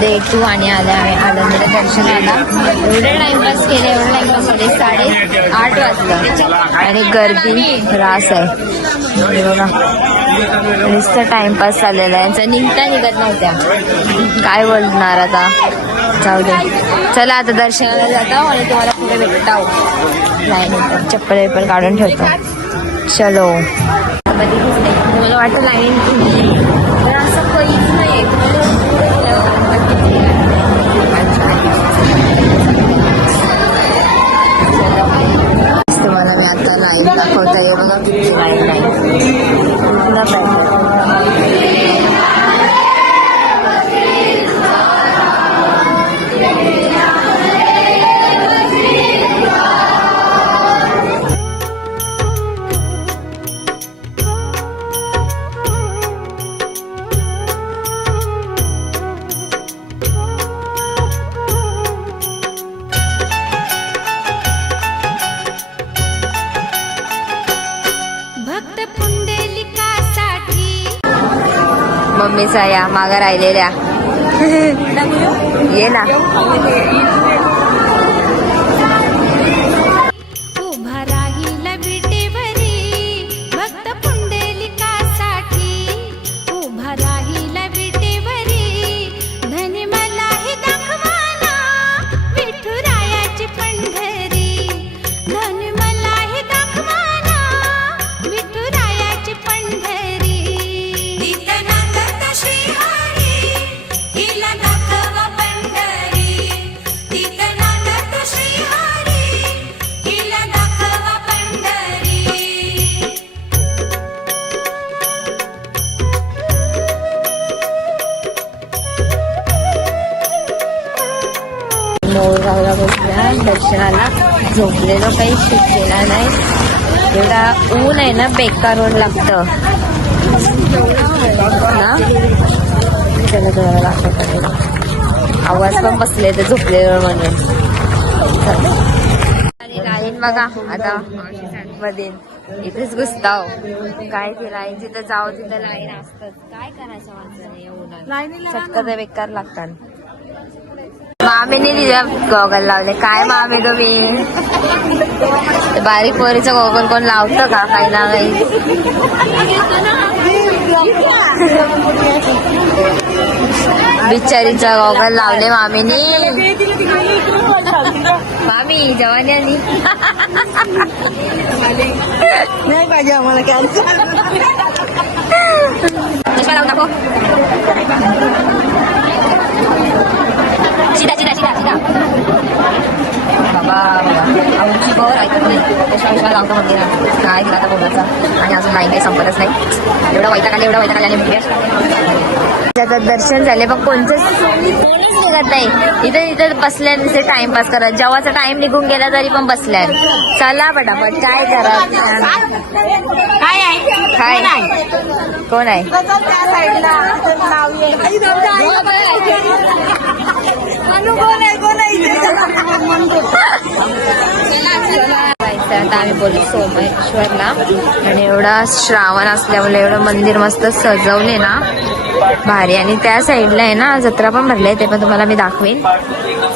Day 2 आणि आल्यानंतर दर्शनाला एवढे टाइमपास केले, एवढे टाइमपास केले. 8:30 वाजलं आणि गर्दी रास आहे बघा. नुसतं टाइमपास चाललेला आहे यांचा. निघत नव्हत्या. काय बोलणार आता, जाऊ दे. चला आता दर्शनाला जातो आणि तुम्हाला पुढे भेटतो. लाईन चप्पल वेप्पल काढून ठेवतो. चलो. मला वाटतं लाईन तर असं काहीच नाही. तुम्हाला मी आता लाईन दाखवता येईल बघा. किती लाईन मम्मीचा या मागा राहिलेल्या. ये ना. उभा राहिला विटेवरी भक्त पुंडलिकासाठी. उभा राहिला विटेवरी धनी मलाही दाखवाना विठुरायाची पंढरी. धनी मलाही दाखवाना विठुरायाची पंढरी. मोरगावला बसल्या दर्शनाला. झोपलेलो काही शिकलेला नाही. एवढा ऊन आहे ना, बेकार ऊन लागतं ना. त्याला तुम्हाला दाखवतो. आवाज पण बसले तर झोपलेलो म्हणून. आणि लाईन बघा आता मध्ये इथेच घुसताव. काय ते लाईन जिथं जाऊ तिथं लाईन असतात. काय करायचं माणसाने एवढं चटकं बेकार लागतात. मामीने तिला गॉगल लावले. काय मामी तुम्ही बारीक पोरीचं गॉगल कोण लावतं का? काही ना काही. बिचारीचा गॉगल लावले मामीनी. मामी जवानी आणि नाही पाहिजे आम्हाला कॅन्सर. बाबा आमची बर ऐकत नाही. त्याशिवाय लावतो मंदिरात. काय तिला आता बोलायचं. आणि अजून लाईन काही संपतच नाही. एवढा वैताग आले जगात दर्शन झाले पण कोणच निघत नाही. इथं बसल्या नुसते टाइमपास करत. जेव्हाचा टाइम निघून गेला तरी पण बसल्या. चला पटापट. काय करा. काय आहे काय कोण आहे? आता आम्ही बोलू सोमेश्वरला. आणि एवढा श्रावण असल्यामुळे एवढं मंदिर मस्त सजवले ना, भारी. आणि त्या साईडला आहे ना जत्रा पण भरले, ते पण तुम्हाला मी दाखवेन.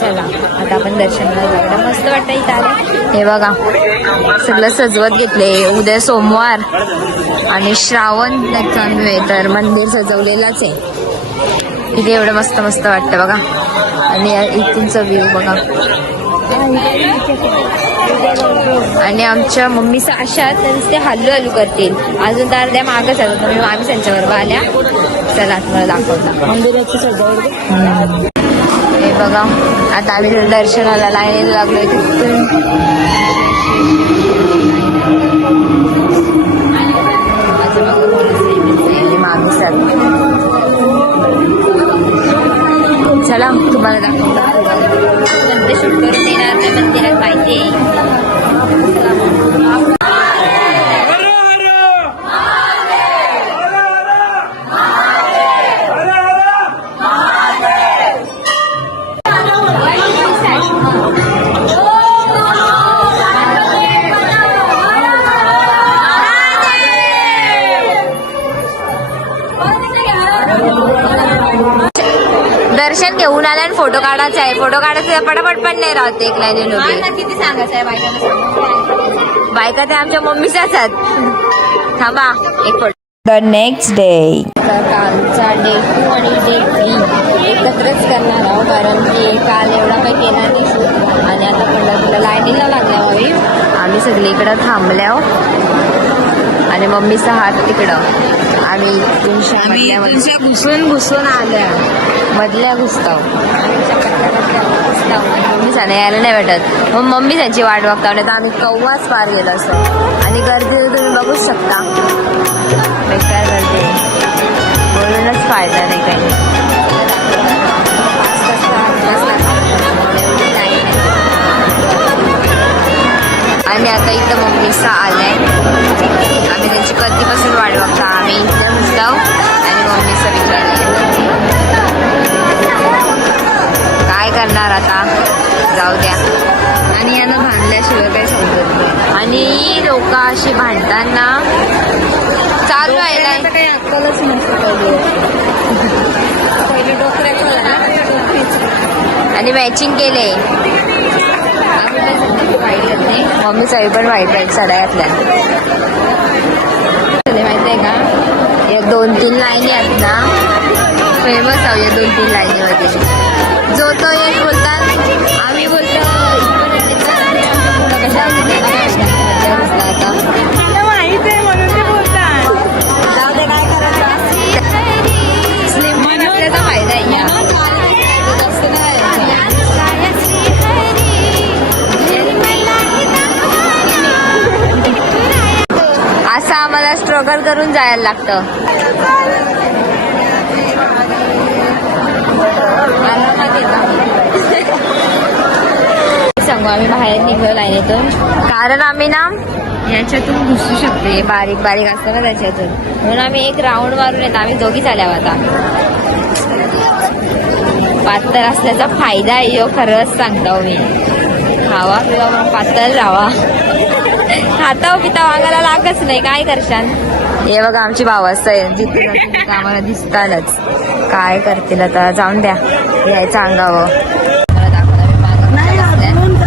चला आता आपण दर्शनाला जाऊया. मस्त वाटतं इथं आलं. हे बघा सगळं सजवत घेतले. उद्या सोमवार आणि श्रावण चालू आहे तर मंदिर सजवलेलंच आहे. इथे एवढं मस्त मस्त वाटतं बघा. आणि इथूनचा व्ह्यू बघा. आणि आमच्या मम्मीचा आशा तर ते हल्लू करतील. अजून तर अर्ध्या मागच आहे. तुम्ही आम्ही त्यांच्याबरोबर आल्या. चला तुम्हाला दाखवता मंदिराची सजावट. हे बघा आता आम्ही दर्शनाला लाईन लागलोय. मामी चला तुम्हाला दाखवता. शूट करून देणार त्या मंदिरात माहिती आहे. दर्शन घेऊन आले आणि फोटो काढायचा आहे. फोटो काढायचं पटापट पण नाही राहते एक लाईन उभी. किती सांगायचं आहे बायकांना? बायका त्या आमच्या मम्मीच्याच आहेत. थांबा एक फोटो. The next day. कालचा डे 2 आणि डे 3 एकत्रच करणार आहोत कारण की काल एवढा काही केला नाही शूट आणि आता पंढरपूरला लाईनीला लागल्या हवी. आम्ही सगळी इकडं थांबल्या आणि मम्मीचा हात तिकडं. आम्ही घुसून आल्या मधल्या घुसताव. मम्मी सांगा यायला नाही भेटत मग मम्मी त्यांची वाट बघता नाही तर आम्ही कव्वाच पार गेलो असतो. आणि गर्दी तुम्ही बघूच शकता बेकार गर्दी बोलूनच फायदा नाही काही. आणि आता इथं मम्मीचा आलाय. आम्ही त्यांची कधीपासून वाट बघता. आम्ही इथं घुसताव आणि मम्मीचा विचार काय करणार आता जाऊ द्या. आणि यांना भांडल्याशिवाय काही समजत नाही. आणि लोक अशी भांडताना चालू आहे काही अक्कलच नसतं पहिले डोकऱ्याचं आणि मॅचिंग केले. मम्मी साई पण वाईट वाईट साड्या घातल्या माहिती आहे का. या 2-3 लाईनी आहेत ना फेमस आहोत या 2-3 लाईनीमध्ये. जो तो एक बोलतात आम्ही बोलतो माहित आहे म्हणून ते बोलतात. जाऊ दे काय करायचं. स्लिम पण असल्याचा फायदा आहे या. असं आम्हाला स्ट्रगल करून जायला लागतं. सांगू आम्ही बाहेर निघलो लाईनीतून कारण आम्ही ना याच्यातून घुसू शकते. बारीक बारीक असतं ना त्याच्यातून म्हणून आम्ही एक राऊंड मारून येतो. आम्ही दोघी झाल्या आता. पातळ असल्याचा फायदा आहे यो खरंच सांगतो मी. खावा किंवा मग पातळ राहावा. खाता पिता वागायला लागच नाही काय करशान. हे बघा आमची भावस्त आहे जिथे आम्हाला दिसतानच. काय करतील आता जाऊन द्या यायचं अंगावं.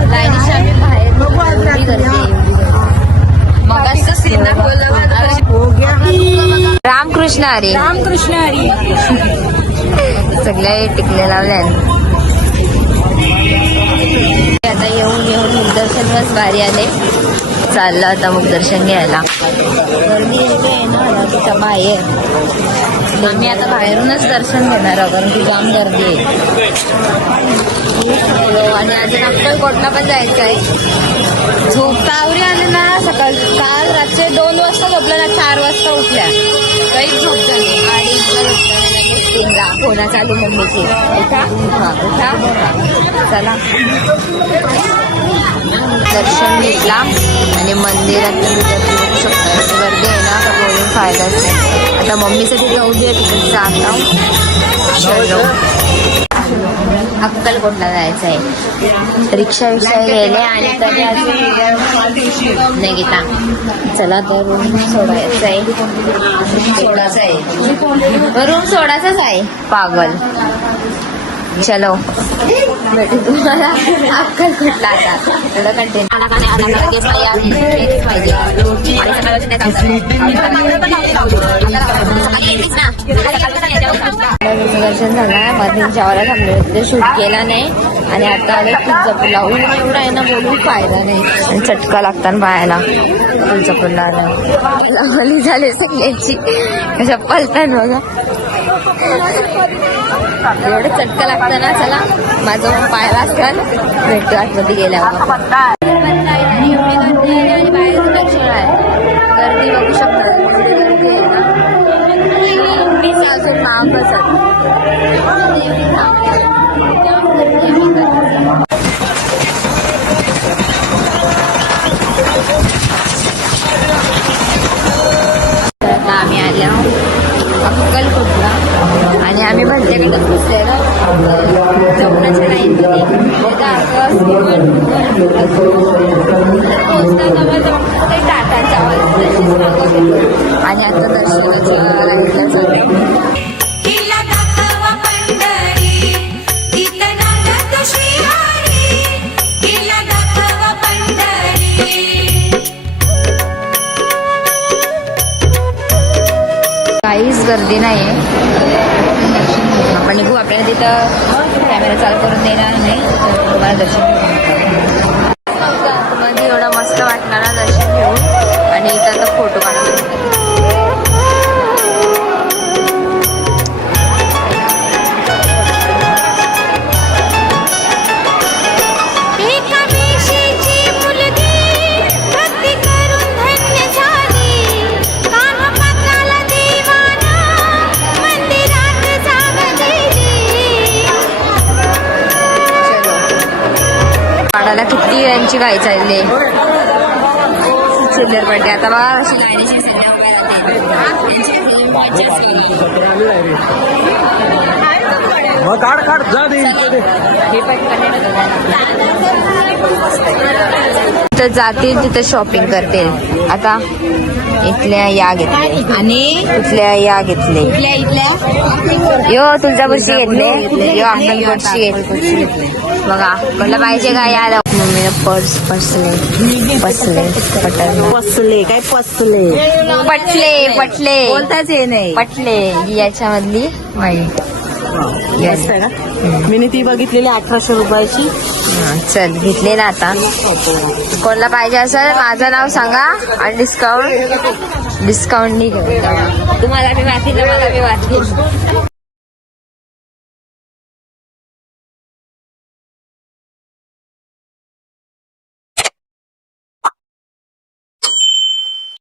लाईनीशी आम्ही बाहेर मग रामकृष्ण हरी रामकृष्ण हरी सगळ्या टिकले लावल्या. आता येऊन मुखदर्शन बस भारी आले. चाललं आता मुखदर्शन घ्यायला. गर्दी आहे ना तिच्या बाहेर. आम्ही आता बाहेरूनच दर्शन घेणार आहोत कारण की जाम गर्दी आहे. आणि अजून अक्कलकोटला पण जायचं आहे. झोपतावरी आले ना सकाळ काल रात्री 2 वाजता झोपल्या ना 4 वाजता उठल्या. काहीच झोप झाली. आणि फोना चालू मम्मीची उठा उठा चला. दर्शन घेतला आणि मंदिरात तुम्ही बघू शकता गर्दी आहे ना तर बोलून फायदाच नाही. आता मम्मीचं तिथे उद्या तिथे जाता चलो अक्कलकोटला जायचं आहे. रिक्षा गेले आणि तरी अजून नाही घेता. चला तर रूम सोडायचं आहे. सोडायचं आहे रूम सोडायचाच आहे पागल. चलो भेटू तुम्हाला अक्कलकोटला. आता थोडं कंटेंट दर्शन झालं. मध्ये जेवायला थांबले तिथे शूट केला नाही आणि आता आले तुळजापूरला. ऊन एवढा आहे ना बोलून फायदा नाही. आणि चटका लागतात पायाला तुळजापूरला आलं झाले सगळ्यांची कशा पलतात बघा. एवढं चटका लागतं ना. चला माझं पायाला असतं भेटतो आतमध्ये गेल्यावर. एवढी गर्दी आहे आणि बाहेर दर्शन आहे. गर्दी बघू शकता. गर्दी आहे ना अजून महागच आहे. आता आम्ही आल्या अक्कलकोटला आणि आम्ही भरतेकडे बसलेलो जमुनाच्या लाईनमध्ये. टाटाच्या आणि आता दर्शनाच्या लाईनला चालू. हिला दाखवा पंढरी नाहीये. आपण निघू. आपल्याला तिथं कॅमेरा चालू करून देणार नाही, तर तुम्हाला दर्शन घेऊ. मध्ये एवढं मस्त वाटणार ना दर्शन घेऊन. आणि इथं आता फोटो काढून एका वेशीची मुलगी भक्ती करून धन्य झाली. कामपात्राला देवाना मंदिरात जागा दिली. पाडाला किती यांची गाय चालली. सुंदर पडते. आता बघा अशी गाडीची सध्या तर जातील तिथे शॉपिंग करतील. आता इथल्या या घेतले आणि इथल्या या घेतले. यो तुळजापूरची घेतले, यो अक्कलकोटची घेतले. बघा कोणाला पाहिजे का या. मम्मीनं पर्स पटले काय पटले बोलताच ये नाही. पटले याच्यामधली माई. मी ती बघितलेली 1800 रुपयाची. चल घेतले ना. आता कोणाला पाहिजे असेल माझं नाव सांगा आणि डिस्काउंट नाही घेऊ. तुम्हाला मी वाचली, मला मी वाचली.